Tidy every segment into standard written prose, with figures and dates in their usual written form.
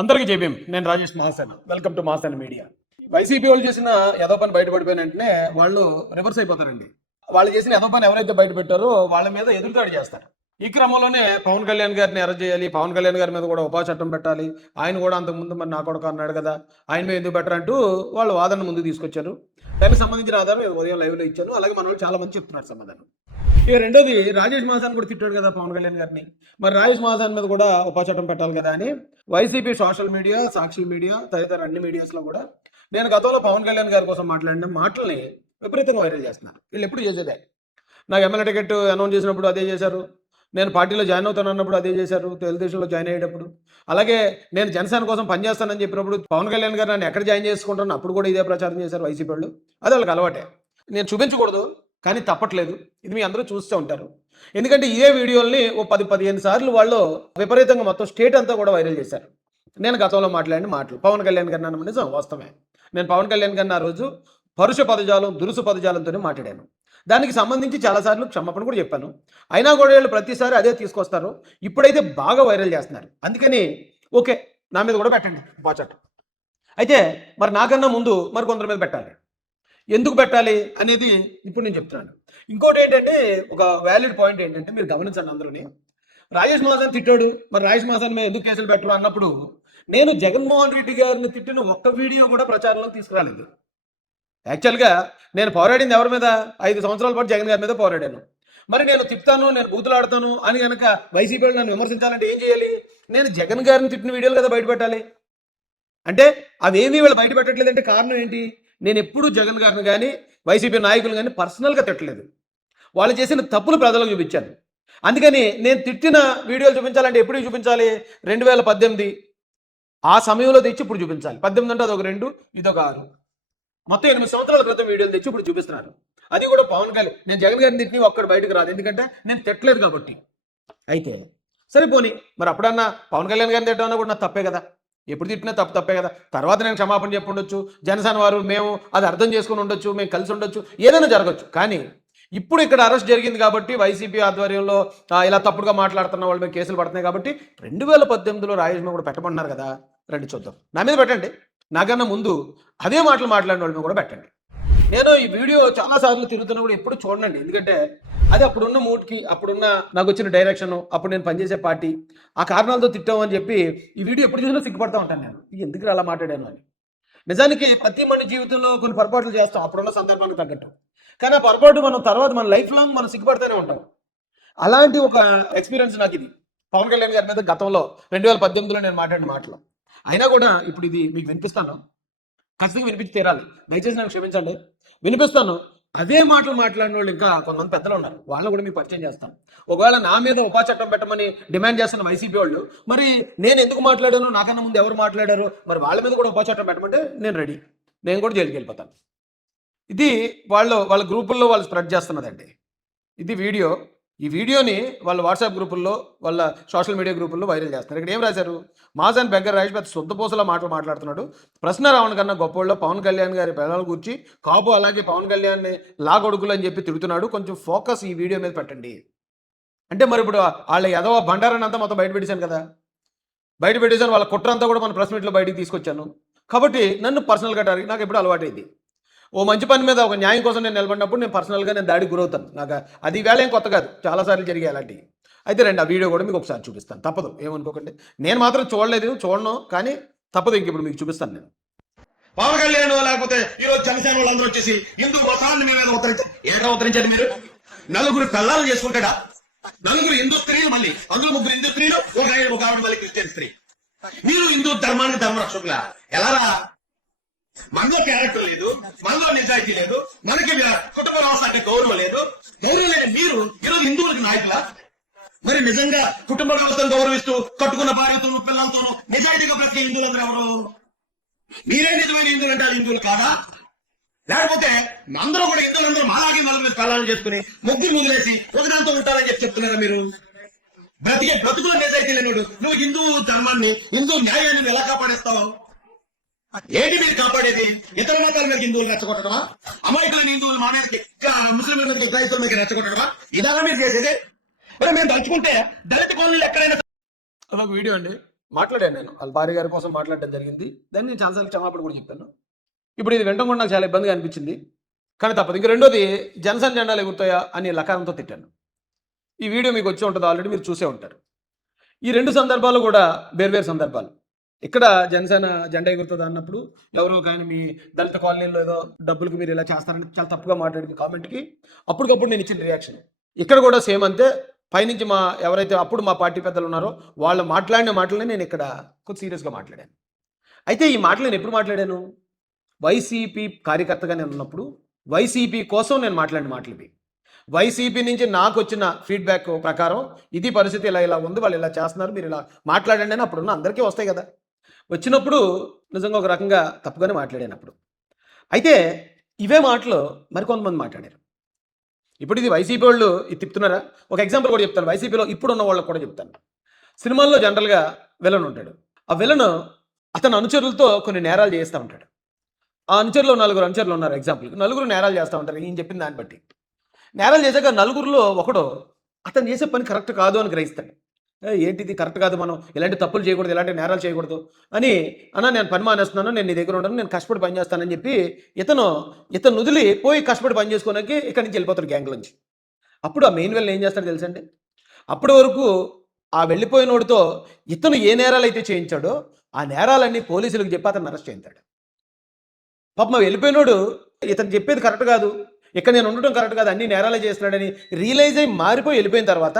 అందరికీ జేబీఎం. నేను Rajesh Mahasen. Welcome to Mahasen media. YCP వాళ్ళు చేసిన ఏదో పని బయటపడిపోయిన వెంటనే వాళ్ళు రివర్స్ అయిపోతారండి. వాళ్ళు చేసిన ఏదో పని ఎవరైతే బయట పెట్టారో వాళ్ళ మీద ఎదురుదాడి చేస్తారు. ఈ క్రమంలోనే పవన్ కళ్యాణ్ గారిని అరెస్ట్ చేయాలి, పవన్ కళ్యాణ్ గారి మీద కూడా ఉపా చట్టం పెట్టాలి, ఆయన కూడా అంతకుముందు మరి నా కొడుకు అన్నాడు కదా, ఆయన మీద ఎందుకు పెట్టరంటూ వాళ్ళు వాదన ముందుకు తీసుకొచ్చారు. దానికి సంబంధించిన ఆధారం ఉదయం లైవ్లో ఇచ్చాను. అలాగే మన వాళ్ళు చాలా మంది చెప్తున్నారు సమాధానం. ఇక రెండోది, రాజేష్ మహాసాన్ కూడా తిట్టాడు కదా పవన్ కళ్యాణ్ గారిని. మరి రాజేష్ మహాసాన్ మీద కూడా ఉపా చట్టం పెట్టాలి కదా అని వైసీపీ సోషల్ మీడియా, సాక్షి మీడియా తదితర అన్ని మీడియాస్లో కూడా నేను గతంలో పవన్ కళ్యాణ్ గారి కోసం మాట్లాడిన మాటల్ని విపరీతంగా వైరల్ చేస్తున్నారు. వీళ్ళు ఎప్పుడు చేసేదే. నాకు ఎమ్మెల్యే టికెట్ అనౌన్స్ చేసినప్పుడు అదే చేశారు, నేను పార్టీలో జాయిన్ అవుతాను అన్నప్పుడు అదే చేశారు, తెలుగుదేశంలో జాయిన్ అయ్యేటప్పుడు. అలాగే నేను జనసేన కోసం పనిచేస్తానని చెప్పినప్పుడు పవన్ కళ్యాణ్ గారు నన్ను ఎక్కడ జాయిన్ చేసుకుంటాను అప్పుడు కూడా ఇదే ప్రచారం చేశారు వైసీపీ వాళ్ళు. అది వాళ్ళకి అలవాటే. నేను చూపించకూడదు కానీ తప్పట్లేదు. ఇది మీ అందరూ చూస్తూ ఉంటారు. ఎందుకంటే ఇదే వీడియోల్ని ఓ 10-15 సార్లు వాళ్ళు విపరీతంగా మొత్తం స్టేట్ అంతా కూడా వైరల్ చేశారు. నేను గతంలో మాట్లాడిన మాటలు పవన్ కళ్యాణ్ గారిని అన్న నిజం వాస్తవమే. నేను పవన్ కళ్యాణ్ గారిని ఆ రోజు పరుష పదజాలం, దురుసు పదజాలంతోనే మాట్లాడాను. దానికి సంబంధించి చాలాసార్లు క్షమాపణ కూడా చెప్పాను. అయినా కూడా వీళ్ళు ప్రతిసారి అదే తీసుకొస్తారు. ఇప్పుడైతే బాగా వైరల్ చేస్తున్నారు. అందుకని ఓకే, నా మీద కూడా పెట్టండి బాచట్. అయితే మరి నాకన్నా ముందు మరి కొందరి మీద పెట్టాలి. ఎందుకు పెట్టాలి అనేది ఇప్పుడు నేను చెప్తున్నాను. ఇంకోటి ఏంటంటే, ఒక వ్యాలిడ్ పాయింట్ ఏంటంటే మీరు గమనించండి అందరూని. రాజేష్ మహాసాన్ తిట్టాడు, మరి రాజేష్ మహాసాన్ మీద ఎందుకు కేసులు పెట్టరు అన్నప్పుడు నేను జగన్మోహన్ రెడ్డి గారిని తిట్టిన ఒక్క వీడియో కూడా ప్రచారంలోకి తీసుకురాలేదు. యాక్చువల్గా నేను పోరాడింది ఎవరి మీద? 5 సంవత్సరాల పాటు జగన్ గారి మీద పోరాడాను. మరి నేను తిప్తాను, నేను బూతులాడతాను అని కనుక వైసీపీ వాళ్ళు నన్ను విమర్శించాలంటే ఏం చేయాలి? నేను జగన్ గారిని తిట్టిన వీడియోలు కదా బయటపెట్టాలి. అంటే అవేమీ వీళ్ళు బయట పెట్టట్లేదంటే కారణం ఏంటి? నేను ఎప్పుడూ జగన్ గారిని కానీ వైసీపీ నాయకులు కానీ పర్సనల్గా తిట్టలేదు. వాళ్ళు చేసిన తప్పులు ప్రజలకు చూపించాను. అందుకని నేను తిట్టిన వీడియోలు చూపించాలంటే ఎప్పుడు చూపించాలి? 2018 ఆ సమయంలో తెచ్చి ఇప్పుడు చూపించాలి. 18 అంటే అదొక 2, ఇదొక 6, మొత్తం 8 సంవత్సరాల క్రితం వీడియోలు తెచ్చి ఇప్పుడు చూపిస్తున్నాను. అది కూడా పవన్ కళ్యాణ్, నేను జగన్ గారిని తిట్టిన ఒక్కడు బయటకు రాదు, ఎందుకంటే నేను తిట్టలేదు కాబట్టి. అయితే సరిపోని మరి అప్పుడన్నా పవన్ కళ్యాణ్ గారిని తిట్టమన్నా కూడా నాకు తప్పే కదా. ఎప్పుడు తిట్టినా తప్పే కదా. తర్వాత నేను క్షమాపణ చెప్పి ఉండొచ్చు, జనసేన వారు మేము అది అర్థం చేసుకుని ఉండొచ్చు, మేము కలిసి ఉండొచ్చు, ఏదైనా జరగచ్చు. కానీ ఇప్పుడు ఇక్కడ అరెస్ట్ జరిగింది కాబట్టి వైసీపీ ఆధ్వర్యంలో ఇలా తప్పుడుగా మాట్లాడుతున్న వాళ్ళ మీద కేసులు పడుతున్నాయి కాబట్టి 2018లో రాజేష్ మీద కూడా పెట్టమన్నారు కదా, రండి చూద్దాం. నా మీద పెట్టండి. నాకన్నా ముందు అదే మాటలు మాట్లాడిన వాళ్ళ మీద కూడా పెట్టండి. నేను ఈ వీడియో చాలాసార్లు తిరుగుతున్నా కూడా ఎప్పుడు చూడండి. ఎందుకంటే అది అప్పుడున్న మూడ్కి, అప్పుడున్న నాకు వచ్చిన డైరెక్షన్, అప్పుడు నేను పనిచేసే పార్టీ, ఆ కారణాలతో తిట్టామని చెప్పి ఈ వీడియో ఎప్పుడు చూసినా సిగ్గుపడతా ఉంటాను నేను, ఎందుకు అలా మాట్లాడాను అని. నిజానికి ప్రతి మన జీవితంలో కొన్ని పొరపాట్లు చేస్తాం అప్పుడున్న సందర్భానికి తగ్గట్టు. కానీ ఆ పొరపాటు మనం తర్వాత మన లైఫ్ లాంగ్ మనం సిగ్గుపడుతూనే ఉంటాం. అలాంటి ఒక ఎక్స్పీరియన్స్ నాకు ఇది పవన్ కళ్యాణ్ గారి మీద గతంలో 2018లో నేను మాట్లాడిన మాటలు. అయినా కూడా ఇప్పుడు ఇది మీకు వినిపిస్తాను. ఖచ్చితంగా వినిపించి తీరాలి. దయచేసి నాకు క్షమించండి, వినిపిస్తాను. అదే మాటలు మాట్లాడిన వాళ్ళు ఇంకా కొంతమంది పెద్దలు ఉన్నారు, వాళ్ళని కూడా మీకు పరిచయం చేస్తాను. ఒకవేళ నా మీద ఉపా చట్టం పెట్టమని డిమాండ్ చేస్తున్న వైసీపీ వాళ్ళు, మరి నేను ఎందుకు మాట్లాడాను, నాకన్నా ముందు ఎవరు మాట్లాడారు, మరి వాళ్ళ మీద కూడా ఉపా చట్టం పెట్టమంటే నేను రెడీ, నేను కూడా జైలుకి వెళ్ళిపోతాను. ఇది వాళ్ళ గ్రూపుల్లో వాళ్ళు స్ప్రెడ్ చేస్తున్నదండి. ఇది వీడియో. ఈ వీడియోని వాళ్ళ వాట్సాప్ గ్రూపుల్లో, వాళ్ళ సోషల్ మీడియా గ్రూపుల్లో వైరల్ చేస్తున్నారు. ఇక్కడ ఏం రాశారు? మహాసాన్ బెగ్గర రాజేష్ పెద్ద శుద్ధపూసలా మాట్లాడుతున్నాడు. ప్రశ్న రావణ కన్నా గొప్పవాళ్ళు పవన్ కళ్యాణ్ గారి పిల్లల గురించి కాపు, అలాగే పవన్ కళ్యాణ్ని లాగొడుకులు అని చెప్పి తిడుతున్నాడు. కొంచెం ఫోకస్ ఈ వీడియో మీద పెట్టండి. అంటే మరి ఇప్పుడు వాళ్ళ ఎదవ బండారాన్ని అంతా మొత్తం బయట పెట్టేశాను కదా, బయట పెట్టేశాను. వాళ్ళ కుట్రంతా కూడా మన ప్రెస్ మీట్లో బయటికి తీసుకొచ్చాను. కాబట్టి నన్ను పర్సనల్గా టార్గెట్, నాకు ఎప్పుడు అలవాటైంది. ఓ మంచి పని మీద ఒక న్యాయం కోసం నేను నిలబడినప్పుడు నేను పర్సనల్గా నేను దాడికి గురవుతాను. నాకు అది వేళ ఏం కొత్త కాదు, చాలాసార్లు జరిగాయి అలాంటివి. అయితే రండి ఆ వీడియో కూడా మీకు ఒకసారి చూపిస్తాను, తప్పదు, ఏమనుకోకండి. నేను మాత్రం చూడను కానీ తప్పదు, ఇంక ఇప్పుడు మీకు చూపిస్తాను. నేను పవన్ కళ్యాణ్ లేకపోతే ఈరోజు జనసేన వాళ్ళందరూ వచ్చేసి హిందూ మతాన్ని మీ మీద ఉత్తరించారు. మీరు నలుగురు పిల్లలు చేసుకుంటాడా? నలుగురు హిందూ స్త్రీలు, మళ్ళీ అందులో 3 హిందూ స్త్రీలు, ఒక ఆవిడ మళ్ళీ క్రిస్టియన్ స్త్రీ. మీరు హిందూ ధర్మానికి ధర్మరక్షకులా? ఎలా? మనలో క్యారెక్టర్ లేదు, మనలో నిజాయితీ లేదు, మనకి కుటుంబ వ్యవస్థకి గౌరవం లేదు. గౌరవం లేని మీరు ఈరోజు హిందువులకి నాయకులా? మరి నిజంగా కుటుంబ వ్యవస్థను గౌరవిస్తూ కట్టుకున్న భార్యతోనూ పిల్లలతోనూ నిజాయితీగా బ్రతికే హిందువులందరూ ఎవరు? మీరే నిజమైన హిందువులు అంటే హిందువులు కాదా? లేకపోతే అందరూ కూడా హిందువులందరూ మాలాగే నలుగురు పిల్లలు చేసుకుని ముగ్గురు ముగ్గులేసి ఒకదాంతో ఉంటారని చెప్తున్నారా మీరు? బ్రతుకుల నిజాయితీ లేనుడు నువ్వు హిందూ ధర్మాన్ని, హిందూ న్యాయాన్ని ఎలా కాపాడేస్తావు? ఏంటి మీరు కాపాడేది? ఇతర మతాల మీద హిందువులు రెచ్చగొట్టడమా? అమాయకులైన హిందువులు మా మీద, ముస్లింల మీద, క్రైస్తవుల మీద రెచ్చగొట్టడమా? ఇదాగా మీరు చేసేది? మరి మేము దలుచుకుంటే దళిత కాలనీలు ఎక్కడైనా. అదొక వీడియో అండి, మాట్లాడాను నేను. వాళ్ళ భార్య గారి కోసం మాట్లాడడం జరిగింది. దాన్ని నేను చాలాసార్లు క్షమాపణ కూడా చెప్పాను. ఇప్పుడు ఇది వినడం కూడా నాకు చాలా ఇబ్బందిగా అనిపించింది. కానీ తప్పదు. ఇంక రెండోది జనసేన జెండాలు ఎగురుతాయా అని లకారంతో తిట్టాను. ఈ వీడియో మీకు వచ్చి ఉంటుంది, ఆల్రెడీ మీరు చూసే ఉంటారు. ఈ 2 సందర్భాలు కూడా వేర్వేరు సందర్భాలు. ఇక్కడ జనసేన జెండా ఎగురుతుంది అన్నప్పుడు ఎవరో ఒక ఆయన మీ దళిత కాలనీలో ఏదో డబ్బులకు మీరు ఇలా చేస్తారని చాలా తప్పుగా మాట్లాడిన కామెంట్కి అప్పటికప్పుడు నేను ఇచ్చిన రియాక్షన్. ఇక్కడ కూడా సేమ్ అంతే. పైనుంచి ఎవరైతే అప్పుడు మా పార్టీ పెద్దలు ఉన్నారో వాళ్ళు మాట్లాడిన మాటలని నేను ఇక్కడ కొంచెం సీరియస్గా మాట్లాడాను. అయితే ఈ మాటలు నేను ఎప్పుడు మాట్లాడాను? వైసీపీ కార్యకర్తగా నేను ఉన్నప్పుడు వైసీపీ కోసం నేను మాట్లాడిన మాటలు ఇవి. వైసీపీ నుంచి నాకు వచ్చిన ఫీడ్బ్యాక్ ప్రకారం ఇది పరిస్థితి ఇలా ఉంది, వాళ్ళు ఇలా చేస్తున్నారు, మీరు ఇలా మాట్లాడండి అని అప్పుడున్న అందరికీ వస్తాయి కదా. వచ్చినప్పుడు నిజంగా ఒక రకంగా తప్పుగానే మాట్లాడాను అప్పుడు. అయితే ఇవే మాటలు మరికొంతమంది మాట్లాడారు. ఇప్పుడు ఇది వైసీపీ వాళ్ళు ఇది తిప్పుతున్నారా? ఒక ఎగ్జాంపుల్ కూడా చెప్తాను. వైసీపీలో ఇప్పుడు ఉన్న వాళ్ళకి కూడా చెప్తాను. సినిమాల్లో జనరల్గా విలన్ ఉంటాడు. ఆ విలన్ అతని అనుచరులతో కొన్ని నేరాలు చేస్తూ ఉంటాడు. ఆ అనుచరులు 4 అనుచరులు ఉన్నారు. ఎగ్జాంపుల్ 4 నేరాలు చేస్తూ ఉంటారు. ఈయన చెప్పిన దాన్ని బట్టి నేరాలు చేశాక 4లో ఒకడు అతను చేసే పని కరెక్ట్ కాదు అని గ్రహిస్తాడు. ఏంటిది కరెక్ట్ కాదు, మనం ఇలాంటి తప్పులు చేయకూడదు, ఇలాంటి నేరాలు చేయకూడదు అని నేను పని మానేస్తున్నాను, నేను నీ దగ్గర ఉంటాను, నేను కష్టపడి పని చేస్తానని చెప్పి ఇతను వదిలి పోయి కష్టపడి పని చేసుకోవడానికి ఇక్కడి నుంచి వెళ్ళిపోతాడు గ్యాంగ్ నుంచి. అప్పుడు ఆ మెయిన్ విలన్ ఏం చేస్తాడు తెలుసండి? అప్పటి వరకు ఆ వెళ్ళిపోయినోడితో ఇతను ఏ నేరాలు అయితే చేయించాడో ఆ నేరాలన్నీ పోలీసులకు చెప్పి అతను అరెస్ట్ చేయించాడు. పాపం వెళ్ళిపోయినోడు ఇతను చెప్పేది కరెక్ట్ కాదు, ఇక్కడ నేను ఉండటం కరెక్ట్ కాదు, అన్ని నేరాలే చేస్తున్నాడని రియలైజ్ అయ్యి మారిపోయి వెళ్ళిపోయిన తర్వాత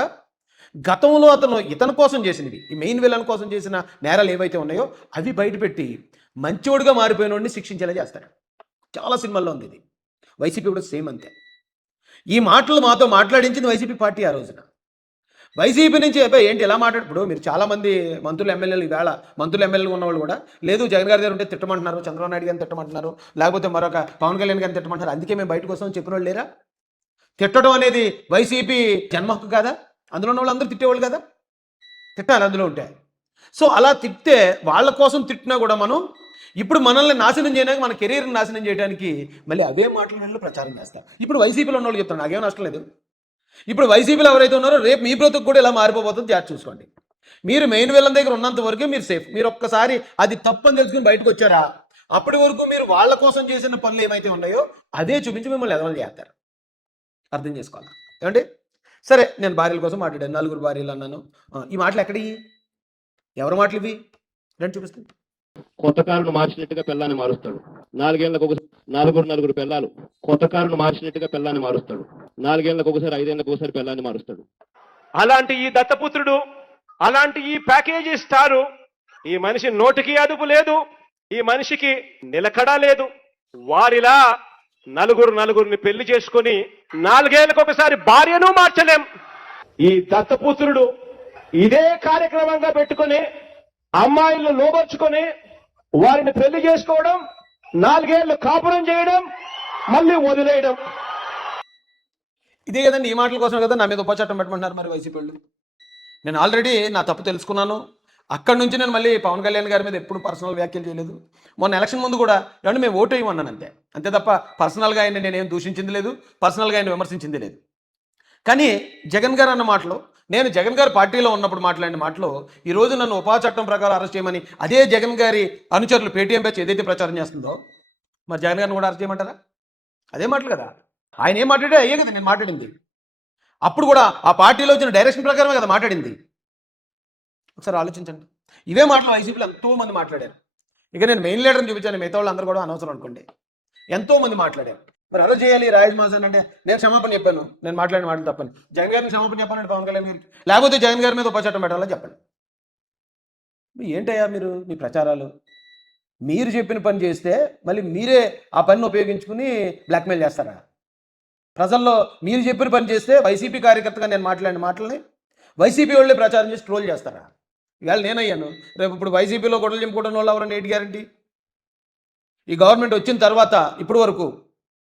గతంలో అతను ఇతని కోసం చేసినవి, ఈ మెయిన్ విలన్ కోసం చేసిన నేరాలు ఏవైతే ఉన్నాయో అవి బయటపెట్టి మంచోడుగా మారిపోయినోడిని శిక్షించేలా చేస్తారు. చాలా సినిమాల్లో ఉంది ఇది. వైసీపీ కూడా సేమ్ అంతే. ఈ మాటలు మాతో మాట్లాడించింది వైసీపీ పార్టీ ఆ రోజున. వైసీపీ నుంచి ఏంటి ఎలా ఇప్పుడు మీరు చాలామంది మంత్రులు ఎమ్మెల్యేలు ఈవేళ మంత్రులు ఎమ్మెల్యేలు ఉన్నవాళ్ళు కూడా లేదు జగన్ గారి దగ్గర ఉంటే తిట్టమంటున్నారు, చంద్రబాబు నాయుడు గారిని తిట్టమంటున్నారు, లేకపోతే మరొక పవన్ కళ్యాణ్ గారిని తిట్టమంటున్నారు, అందుకే మేము బయటకు వస్తామని చెప్పిన వాళ్ళు లేరా? తిట్టడం అనేది వైసీపీ జన్మ హక్కు కాదా? అందులో ఉన్న వాళ్ళు అందరూ తిట్టేవాళ్ళు కదా, తిట్టాలి అందులో ఉంటే. సో అలా తిట్టే వాళ్ళ కోసం తిట్టినా కూడా మనం ఇప్పుడు మనల్ని నాశనం చేయడానికి, మన కెరీర్ని నాశనం చేయడానికి మళ్ళీ అవే మాటలు ప్రచారం చేస్తారు. ఇప్పుడు వైసీపీలో ఉన్న వాళ్ళు చెప్తాను, నాకేం నష్టం లేదు. ఇప్పుడు వైసీపీలో ఎవరైతే ఉన్నారో రేపు మీ బ్రతుకు కూడా ఇలా మారిపోతుంది, జాగ్రత్త చూసుకోండి. మీరు మెయిన్ విలన్ దగ్గర ఉన్నంత వరకు మీరు సేఫ్. మీరు ఒక్కసారి అది తప్పని తెలుసుకుని బయటకు వచ్చారా, అప్పటి వరకు మీరు వాళ్ళ కోసం చేసిన పనులు ఏమైతే ఉన్నాయో అదే చూపించి మిమ్మల్ని ఎదవలు చేస్తారు. అర్థం చేసుకోవాలి ఏమంటే? సరే, నేను భార్యల కోసం మాట్లాడాను, 4 భార్యలు అన్నాను. ఈ మాటలు ఎక్కడి, ఎవరి మాటలు ఇవి? రండి చూపిస్తాను. కొత్త కారును మార్చినట్టుగా పిల్లాన్ని మారుస్తాడు. 4 ఏళ్లకు ఒకసారి 4 పిల్లలు కొత్త కారును మార్చినట్టుగా పిల్లాన్ని మారుస్తాడు. 4 ఏళ్లకు ఒకసారి 5 ఏళ్లకు ఒకసారి పిల్లాన్ని మారుస్తాడు. అలాంటి ఈ దత్తపుత్రుడు, అలాంటి ఈ ప్యాకేజీ స్టారు, ఈ మనిషి నోటికి అదుపు లేదు, ఈ మనిషికి నిలకడ లేదు. వారిలా నలుగురిని పెళ్లి చేసుకొని 4 ఏళ్లకు ఒకసారి భార్యను మార్చలేం. ఈ దత్తపుత్రుడు ఇదే కార్యక్రమంగా పెట్టుకొని అమ్మాయిలను లోబర్చుకొని వారిని పెళ్లి చేసుకోవడం, 4 ఏళ్లు కాపురం చేయడం, మళ్ళీ వదిలేయడం. ఇదే కదండి, ఈ మాటల కోసం కదా నా మీద ఉపచట్టం పెట్టమంటున్నారు మరి వైసీపీ వాళ్ళు. నేను ఆల్రెడీ నా తప్పు తెలుసుకున్నాను. అక్కడి నుంచి నేను మళ్ళీ పవన్ కళ్యాణ్ గారి మీద ఎప్పుడు పర్సనల్ వ్యాఖ్యలు చేయలేదు. మొన్న ఎలక్షన్ ముందు కూడా ఏమంటే మేము ఓటు వేయమన్నాను అంతే తప్ప పర్సనల్గా ఆయన నేనేం దూషించింది లేదు, పర్సనల్గా ఆయన విమర్శించింది లేదు. కానీ జగన్ గారు అన్న మాటలు, నేను జగన్ గారి పార్టీలో ఉన్నప్పుడు మాట్లాడిన మాటలు ఈరోజు నన్ను ఉపా చట్టం ప్రకారం అరెస్ట్ చేయమని అదే జగన్ గారి అనుచరులు పేటీఎం బ్యాచ్ ఏదైతే ప్రచారం చేస్తుందో మరి జగన్ గారిని కూడా అరెస్ట్ చేయమంటారా? అదే మాటలు కదా, ఆయన ఏం మాట్లాడే అయ్యే కదా నేను మాట్లాడింది. అప్పుడు కూడా ఆ పార్టీలో వచ్చిన డైరెక్షన్ ప్రకారమే కదా మాట్లాడింది. ఒకసారి ఆలోచించండి. ఇవే మాటలు వైసీపీలో ఎంతోమంది మాట్లాడారు. ఇక నేను మెయిన్ లీడర్ని చూపించాను, మిగతా వాళ్ళు అందరూ కూడా అనవసరం అనుకోండి. ఎంతోమంది మాట్లాడారు. మరి అలా చేయాలి రాజ్ మాసన్ అంటే నేను క్షమాపణ చెప్పాను, నేను మాట్లాడిన మాటలు తప్పని. జగన్ గారిని క్షమాపణ చెప్పాలంటే పవన్ కళ్యాణ్ గారికి, లేకపోతే జగన్ గారి మీద ఉపచట్టం పెట్టాలని చెప్పండి. ఏంటయ్యా మీరు మీ ప్రచారాలు? మీరు చెప్పిన పని చేస్తే మళ్ళీ మీరే ఆ పనిని ఉపయోగించుకుని బ్లాక్మెయిల్ చేస్తారా? ప్రజల్లో మీరు చెప్పిన పని చేస్తే వైసీపీ కార్యకర్తగా నేను మాట్లాడిన మాటల్ని వైసీపీ వాళ్ళే ప్రచారం చేసి ట్రోల్ చేస్తారా? ఇవాళ నేనయ్యాను, రేపు ఇప్పుడు వైసీపీలో గొడవలు చెంపుకోవడం వాళ్ళు ఎవరన్నా ఏంటి గ్యారంటీ? ఈ గవర్నమెంట్ వచ్చిన తర్వాత ఇప్పటి వరకు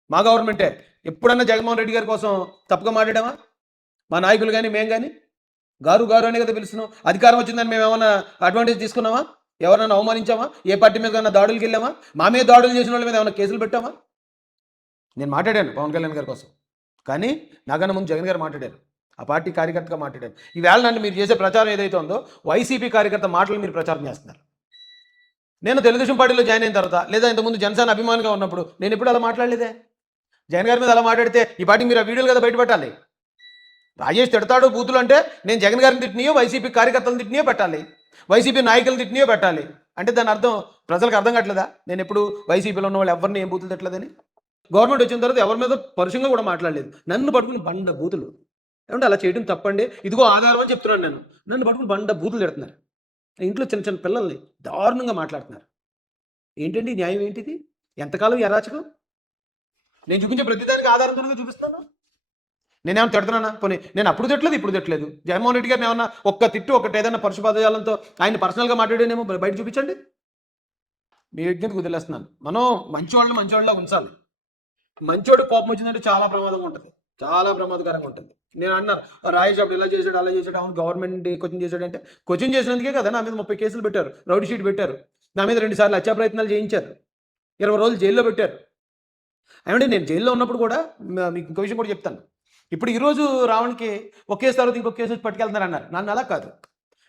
మా గవర్నమెంటే ఎప్పుడన్నా జగన్మోహన్ రెడ్డి గారి కోసం తప్పుగా మాట్లాడామా? మా నాయకులు కానీ మేము కానీ గారు అనే కదా పిలుస్తున్నాం. అధికారం వచ్చిందని మేము ఏమైనా అడ్వాంటేజ్ తీసుకున్నామా? ఎవరైనా అవమానించామా? ఏ పార్టీ మీద ఏమైనా దాడులకు వెళ్ళామా? మా మీద దాడులు చేసిన వాళ్ళ మీద ఏమైనా కేసులు పెట్టామా? నేను మాట్లాడాను పవన్ కళ్యాణ్ గారి కోసం, కానీ నాకన్నా ముందు జగన్ గారు మాట్లాడారు. ఆ పార్టీ కార్యకర్తగా మాట్లాడాను. ఈవేళ నన్ను మీరు చేసే ప్రచారం ఏదైతే ఉందో వైసీపీ కార్యకర్త మాటలు మీరు ప్రచారం చేస్తున్నారు. నేను తెలుగుదేశం పార్టీలో జాయిన్ అయిన తర్వాత లేదా ఇంతకుముందు జనసేన అభిమానిగా ఉన్నప్పుడు నేను ఎప్పుడు అలా మాట్లాడలేదే. జగన్ గారి మీద అలా మాట్లాడితే ఈ పార్టీ మీరు ఆ వీడియోలు కదా బయటపెట్టాలి. రాజేష్ తిడతాడు బూతులు అంటే నేను జగన్ గారిని తిట్టినయో వైసీపీ కార్యకర్తలను తిట్టినయో పెట్టాలి, వైసీపీ నాయకులను తిట్టినయో పెట్టాలి. అంటే దాని అర్థం ప్రజలకు అర్థం కావట్లేదా నేను ఎప్పుడు వైసీపీలో ఉన్న వాళ్ళు ఎవరిని ఏం బూతులు తిట్టలేదని. గవర్నమెంట్ వచ్చిన తర్వాత ఎవరి మీద పరుషంగా కూడా మాట్లాడలేదు. నన్ను పట్టుకుని బండ బూతులు ఏమంటే అలా చేయడం తప్పండి, ఇదిగో ఆధారం అని చెప్తున్నాను నేను. నన్ను పట్టుకుని బండ బూతులు తిడుతున్నారు. ఇంట్లో చిన్న చిన్న పిల్లల్ని దారుణంగా మాట్లాడుతున్నారు. ఏంటండి న్యాయం ఏంటిది? ఎంతకాలం ఈ అరాచకం? నేను చూపించే ప్రతిదానికి ఆధారంతో చూపిస్తున్నాను. నేనేమన్నా తిడుతున్నానా? పోనీ నేను అప్పుడు తిట్టలేదు ఇప్పుడు తిట్టలేదు. జగన్మోహన్ రెడ్డి గారిని ఏమన్నా ఒక్క తిట్టు ఒకటి ఏదైనా పరుషపదజాలంతో ఆయన పర్సనల్గా మాట్లాడేనేమో బయట చూపించండి. మీ విజ్ఞతకు వదిలేస్తున్నాను. మనం మంచివాళ్ళ ఉంచాలి. మంచోడు కోపం వచ్చిందంటే చాలా ప్రమాదంగా ఉంటుంది, చాలా ప్రమాదకరంగా ఉంటుంది. నేను అన్నాను రాయేష్ అప్పుడు ఇలా చేశాడు అలా చేశాడు, అవును గవర్నమెంట్ కోచింగ్ చేశాడంటే కోచింగ్ చేసినందుకే కదా నా మీద 30 కేసులు పెట్టారు, రౌడీ షీట్ పెట్టారు, నా మీద 2 సార్లు హత్యా ప్రయత్నాలు చేయించారు, 20 రోజులు జైల్లో పెట్టారు. ఏమంటే నేను జైల్లో ఉన్నప్పుడు కూడా మీకు ఇంకో విషయం కూడా చెప్తాను. ఇప్పుడు ఈరోజు రావణ్కి ఒక కేసు తర్వాత ఇంకొక కేసు వచ్చి పట్టుకెళ్తున్నారు అన్నారు. నన్ను అలా కాదు,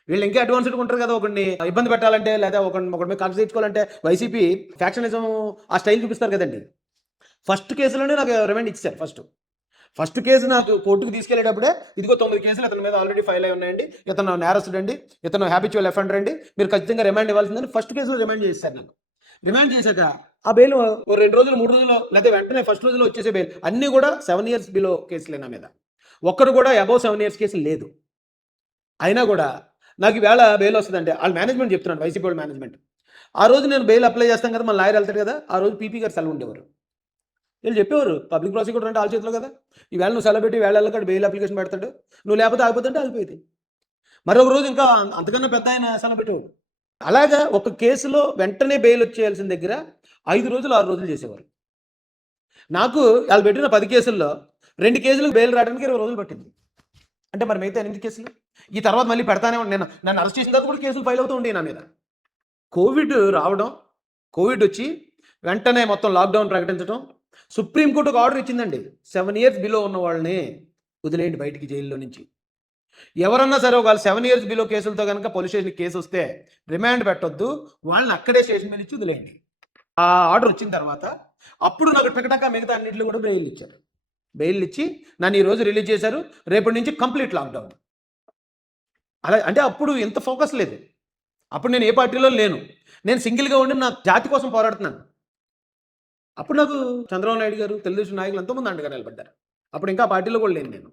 వీళ్ళు ఇంకా అడ్వాన్స్డ్గా ఉంటారు కదా. ఒకరిని ఇబ్బంది పెట్టాలంటే లేదా ఒకరి మీద కక్ష తీర్చుకోవాలంటే వైసీపీ ఫ్యాక్షనిజం ఆ స్టైల్ చూపిస్తారు కదండి. ఫస్ట్ కేసులోనే నాకు రిమాండ్ ఇచ్చారు. ఫస్ట్ కేసు నాకు కోర్టుకు తీసుకెళ్లేటప్పుడే ఇదిగో 9 కేసులు ఇతని మీద ఆల్రెడీ ఫైల్ అయి ఉన్నాయండి, ఇతను నేరస్తుడు అండి, ఇతను హ్యాబిచువల్ అఫెండర్ అండి, మీరు ఖచ్చితంగా రిమాండ్ ఇవ్వాల్సిందని ఫస్ట్ కేసులో రిమాండ్ చేశారు. నాకు రిమాండ్ చేశాక ఆ బెయిల్ 2 రోజులు 3 రోజులు లేదా వెంటనే ఫస్ట్ రోజులో వచ్చేసే బెయిల్ అన్నీ కూడా 7 years బిలో కేసులే నా మీద. ఒక్కరు కూడా అబౌవ్ 7 years కేసులు లేదు. అయినా కూడా నాకు ఈవేళ బెయిల్ వస్తుందంటే వాళ్ళ మేనేజ్మెంట్ చెప్తున్నాను, వైసీపీ వాళ్ళ మేనేజ్మెంట్. ఆ రోజు నేను బెయిల్ అప్లై చేస్తాను కదా, మన లాయర్ వెళ్తాడు కదా, ఆ రోజు పీపీ గారు సెలవు ఉండేవారు. వీళ్ళు చెప్పేవారు పబ్లిక్ ప్రాసిక్యూటర్ అంటే వాళ్ళ చేతిలో కదా, ఈవేళ నువ్వు సెలవు పెట్టి వేళ వెళ్ళకాడు బెయిల్ అప్లికేషన్ పెడతాడు, నువ్వు లేకపోతే ఆగిపోతుంటే ఆగిపోయింది. మరొక రోజు ఇంకా అంతకన్నా పెద్ద ఆయన సెలవు పెట్టేవాడు. అలాగా ఒక కేసులో వెంటనే బెయిల్ వచ్చేయాల్సిన దగ్గర 5 రోజులు 6 రోజులు చేసేవారు. నాకు వాళ్ళు పెట్టిన 10 కేసుల్లో 2 కేసులకు బెయిల్ రావడానికి 20 రోజులు పట్టింది. అంటే మరి మిగతా 8 కేసులు ఈ తర్వాత మళ్ళీ పెడతానే ఉండి నన్ను అరెస్ట్ చేసిన తర్వాత కూడా కేసులు ఫైల్ అవుతూ ఉండే నా మీద. కోవిడ్ రావడం, కోవిడ్ వచ్చి వెంటనే మొత్తం లాక్డౌన్ ప్రకటించడం, సుప్రీంకోర్టు ఒక ఆర్డర్ ఇచ్చిందండి, 7 years బిలో ఉన్న వాళ్ళని వదిలేయండి బయటికి జైల్లో నుంచి. ఎవరన్నా సరే ఒకవేళ 7 years బిలో కేసులతో కనుక పోలీస్ స్టేషన్కి కేసు వస్తే రిమాండ్ పెట్టొద్దు, వాళ్ళని అక్కడే స్టేషన్ మీద ఇచ్చి వదిలేయండి. ఆ ఆర్డర్ వచ్చిన తర్వాత అప్పుడు నాకు టకటక మిగతా అన్నింటిలో కూడా బెయిల్ ఇచ్చారు. బెయిల్ ఇచ్చి నన్ను ఈ రోజు రిలీజ్ చేశారు. రేపటి నుంచి కంప్లీట్ లాక్డౌన్. అలా అంటే అప్పుడు ఇంత ఫోకస్ లేదు. అప్పుడు నేను ఏ పార్టీలో లేను, నేను సింగిల్గా ఉండి నా జాతి కోసం పోరాడుతున్నాను. అప్పుడు నాకు చంద్రబాబు నాయుడు గారు తెలుగుదేశం నాయకులు ఎంతోమంది అండగా నిలబడ్డారు. అప్పుడు ఇంకా పార్టీలో కూడా లేను నేను.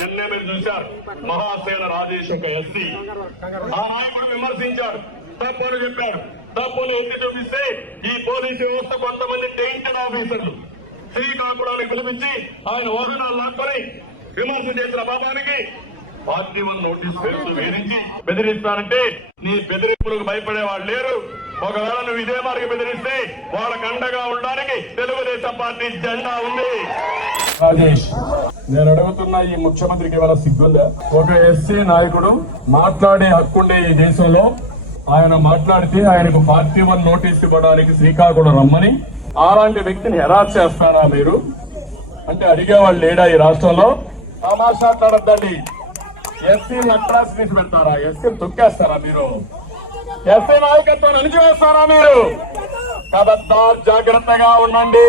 నిన్నే మీరు చూశారు మహాసేన రాజేష్ ఒక ఎస్సీ ఆ నాయకుడు విమర్శించాడు, తప్పుని చెప్పాడు. తప్పుని ఎత్తి చూపిస్తే ఈ పోలీసు వ్యవస్థ కొంతమంది టెయింటెడ్ ఆఫీసర్లు శ్రీకాకుళానికి పిలిపించి ఆయన వాహనాలు లాక్కొని విమర్శ చేసిన పాపానికి పార్టీ 1 నోటీస్ పేరుతో వేరించి బెదిరిస్తానంటే నీ బెదిరింపులకు భయపడే వాళ్ళు లేరు. ఒకవేళ నువ్వు ఇదే మార్గం బెదిరిస్తే వాళ్ళకు అండగా ఉండడానికి తెలుగుదేశం పార్టీ జెండా ఉంది. రాజేష్, నేను అడుగుతున్న ఈ ముఖ్యమంత్రికి ఇవాళ సిగ్గుందా? ఒక ఎస్సీ నాయకుడు మాట్లాడే హక్కుండే ఈ దేశంలో ఆయన మాట్లాడితే ఆయనకు పార్టీ 1 నోటీస్ ఇవ్వడానికి శ్రీకాకుళం రమ్మని అలాంటి వ్యక్తిని హెరాస్ చేస్తారా మీరు? అంటే అడిగేవాళ్ళు లేడా ఈ రాష్ట్రంలో? మాట్లాడద్దండి. ఎస్సీని అట్రాస్ తీసి పెడతారా? ఎస్సీని తొక్కేస్తారా మీరు? ఎస్సీ నాయకత్వం అణిచివేస్తారా మీరు? ఖబర్దార్, జాగ్రత్తగా ఉండండి.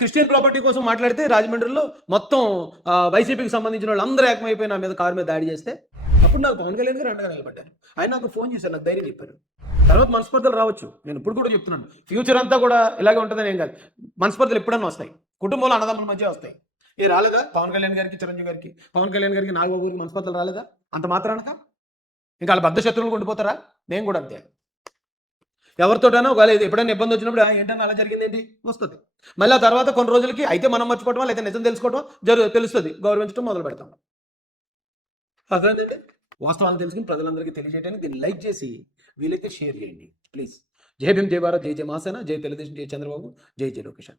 క్రిస్టియన్ ప్రాపర్టీ కోసం మాట్లాడితే రాజమండ్రిలో మొత్తం వైసీపీకి సంబంధించిన వాళ్ళు అందరూ ఏకమైపోయి నా మీద కారు మీద దాడి చేస్తే అప్పుడు నాకు పవన్ కళ్యాణ్ గారు అండగా నిలబడ్డారు. ఆయన నాకు ఫోన్ చేశారు, నాకు ధైర్యం చెప్పారు. తర్వాత మనస్పర్ధలు రావచ్చు, నేను ఇప్పుడు కూడా చెప్తున్నాను, ఫ్యూచర్ అంతా కూడా ఇలాగే ఉంటుందని ఏం కాదు. మనస్పర్ధలు ఎప్పుడన్నా వస్తాయి, కుటుంబంలో అన్నదమ్ముల మధ్య వస్తాయి. ఏ రాలేదా పవన్ కళ్యాణ్ గారికి, చిరంజీవి గారికి, పవన్ కళ్యాణ్ గారికి, నాగబాబు గారికి మనస్పర్ధలు రాలేదా? అంత మాత్రానక ఇంకా వాళ్ళ బద్ధ శత్రువులు ఉండిపోతారా? నేను కూడా అంతే. ఎవరితోటైనా ఒకవేళ ఎప్పుడైనా ఇబ్బంది వచ్చినప్పుడు ఏంటన్నా అలా జరిగింది ఏంటి వస్తుంది. మళ్ళీ ఆ తర్వాత కొన్ని రోజులకి అయితే మనం మర్చిపోవడం లేదా నిజం తెలుసుకోవడం తెలుస్తుంది, గౌరవించడం మొదలు పెడతాం. అదేంటండి వాస్తవాలను తెలుసుకుని ప్రజలందరికీ తెలియజేయడానికి దీన్ని లైక్ చేసి వీలైతే షేర్ చేయండి ప్లీజ్. జై భీమ్, జై భారత్, జై జై మహాసేన, జై తెలుగుదేశం, జై చంద్రబాబు, జై జై లోకేష్.